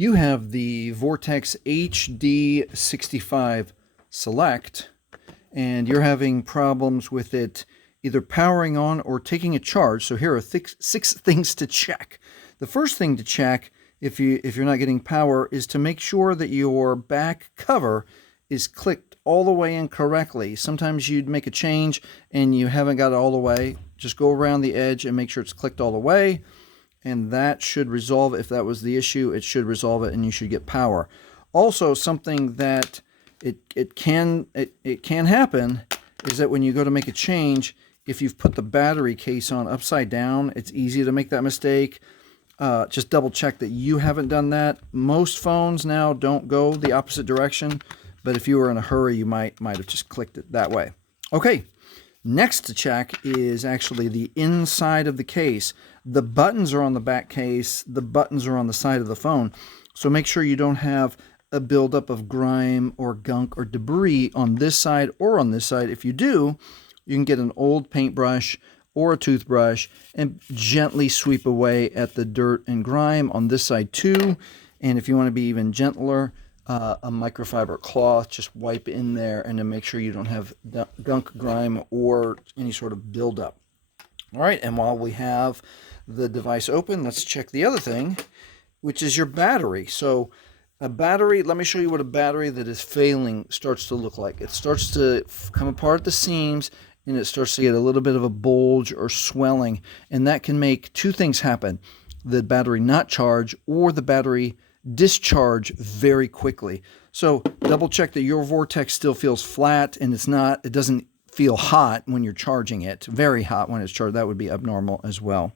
You have the Vortex HD65 Select, and you're having problems with it either powering on or taking a charge. So here are 6 things to check. The first thing to check if you're not getting power is to make sure that your back cover is clicked all the way in correctly. Sometimes you'd make a change and you haven't got it all the way. Just go around the edge and make sure it's clicked all the way, and that should resolve it. If that was the issue, it should resolve it and you should get power. Also, something that it can happen is that when you go to make a change, if you've put the battery case on upside down, it's easy to make that mistake. Just double check that you haven't done that. Most phones now don't go the opposite direction, but if you were in a hurry, you might have just clicked it that way. Okay, next to check is actually the inside of the case. The buttons are on the back case, the buttons are on the side of the phone, so make sure you don't have a buildup of grime or gunk or debris on this side or on this side. If you do, you can get an old paintbrush or a toothbrush and gently sweep away at the dirt and grime on this side too. And if you want to be even gentler, a microfiber cloth, just wipe in there and then make sure you don't have gunk, grime, or any sort of buildup. All right, and while we have the device open, let's check the other thing, which is your battery. So a battery, let me show you what a battery that is failing starts to look like. It starts to come apart at the seams, and it starts to get a little bit of a bulge or swelling, and that can make 2 things happen: the battery not charge or the battery discharge very quickly. So double check that your Vortex still feels flat and it doesn't feel hot when you're charging it. Very hot when it's charged. That would be abnormal as well.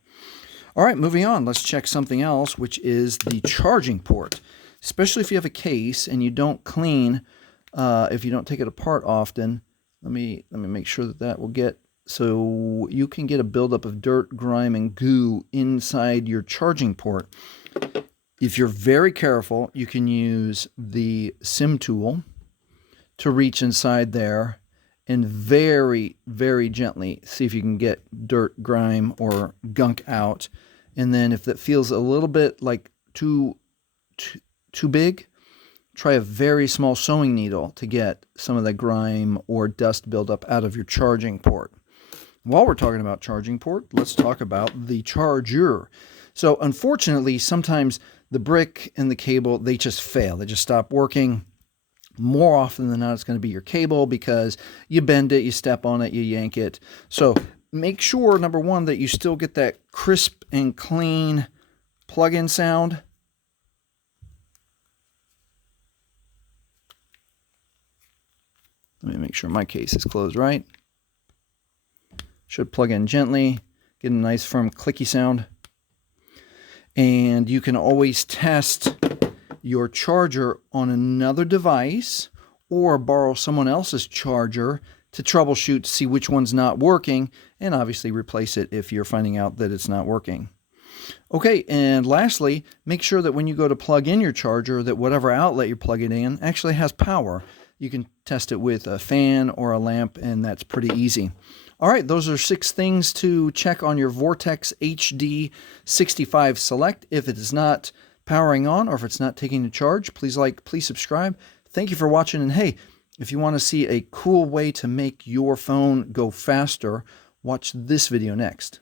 All right, moving on. Let's check something else, which is the charging port. Especially if you have a case and you don't clean, if you don't take it apart often. Let me make sure that will get, so you can get a buildup of dirt, grime, and goo inside your charging port. If you're very careful, you can use the SIM tool to reach inside there and very, very gently see if you can get dirt, grime, or gunk out. And then if that feels a little bit like too big, try a very small sewing needle to get some of the grime or dust buildup out of your charging port. While we're talking about charging port, let's talk about the charger. So unfortunately, sometimes the brick and the cable, they just fail. They just stop working. More often than not, it's going to be your cable because you bend it, you step on it, you yank it. So make sure, number one, that you still get that crisp and clean plug-in sound. Let me make sure my case is closed right. Should plug in gently, get a nice firm clicky sound. And you can always test your charger on another device or borrow someone else's charger to troubleshoot to see which one's not working, and obviously replace it if you're finding out that it's not working. Okay, and lastly, make sure that when you go to plug in your charger, that whatever outlet you're plugging in actually has power. You can test it with a fan or a lamp, and that's pretty easy. All right, those are 6 things to check on your Vortex HD65 Select. If it is not powering on or if it's not taking a charge, please subscribe. Thank you for watching, and hey, if you want to see a cool way to make your phone go faster, watch this video next.